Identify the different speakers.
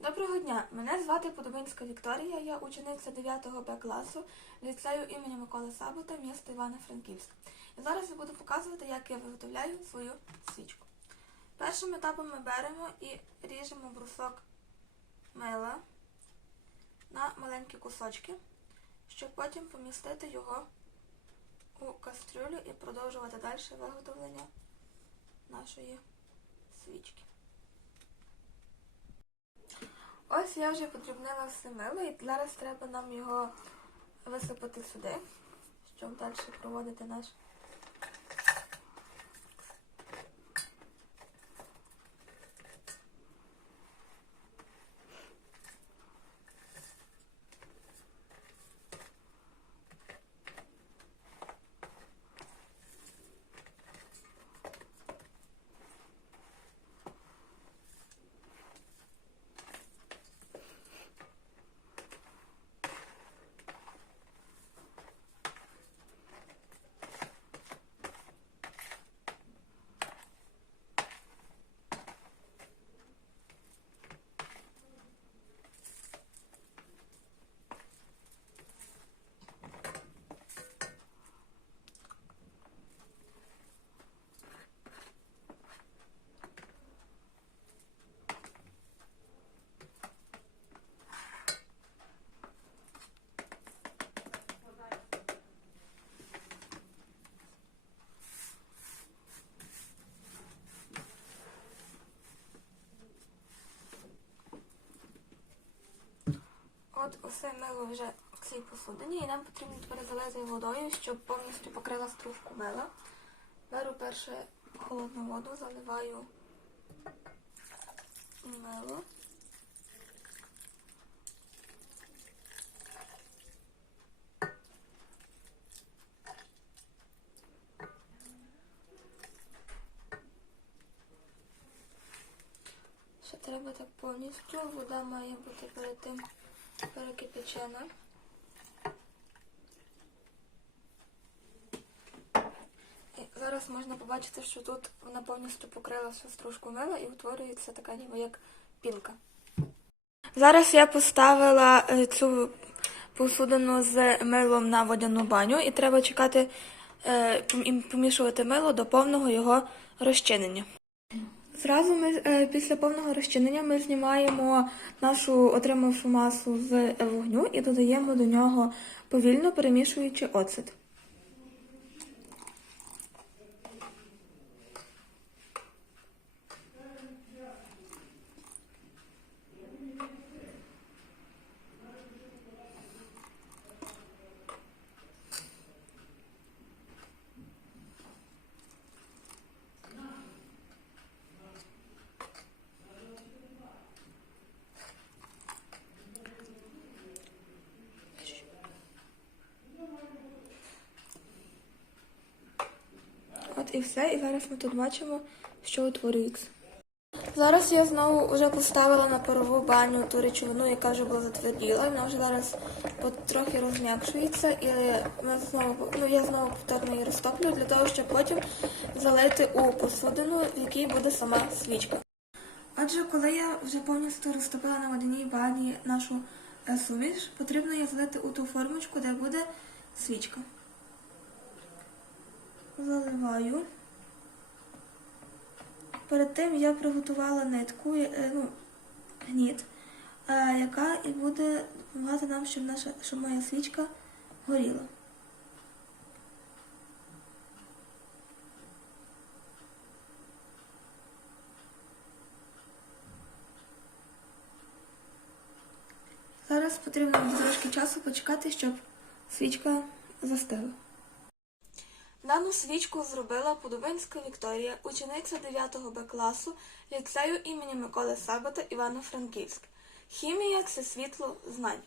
Speaker 1: Доброго дня! Мене звати Подобинська Вікторія, я учениця 9 Б класу ліцею імені Миколи Сабота, міста Івано-Франківськ. І зараз я буду показувати, як я виготовляю свою свічку. Першим етапом ми беремо і ріжемо брусок мила на маленькі кусочки, щоб потім помістити його у кастрюлю і продовжувати далі виготовлення нашої свічки. Ось я вже подрібнила все мило і зараз треба нам його висипати сюди, щоб далі проводити наш. От усе мило вже в цій посудині, і нам потрібно тепер залити водою, щоб повністю покрила стружку мила. Беру перше холодну воду, заливаю мило. Ще треба так повністю. Вода має бути перед тим перекипячена. І зараз можна побачити, що тут вона повністю покрила всю стружку мила і утворюється така ніби як пінка. Зараз я поставила е, цю посудину з милом на водяну баню і треба чекати е, помішувати мило до повного його розчинення. Зразу ми е, після повного розчинення ми знімаємо нашу отримавшу масу з вогню і додаємо до нього повільно перемішуючи оцет. От і все, і зараз ми тут бачимо, що утворюється. Зараз я знову вже поставила на парову баню ту речовину, яка вже була затверділа. Вона вже зараз трохи розм'якшується, і ми знову, ну, я знову повторно її розтоплю для того, щоб потім залити у посудину, в якій буде сама свічка. Отже, коли я вже повністю розтопила на водяній бані нашу е, суміш, потрібно її залити у ту формочку, де буде свічка. Заливаю. Перед тим я приготувала нитку, е, ну, гніт, е, яка і буде допомагати нам, щоб наша, щоб моя свічка горіла. Зараз потрібно буде трошки часу почекати, щоб свічка застигла. Дану свічку зробила Подобинська Вікторія, учениця 9 Б класу ліцею імені Миколи Сабота Івано-Франківськ. Хімія це світло знань.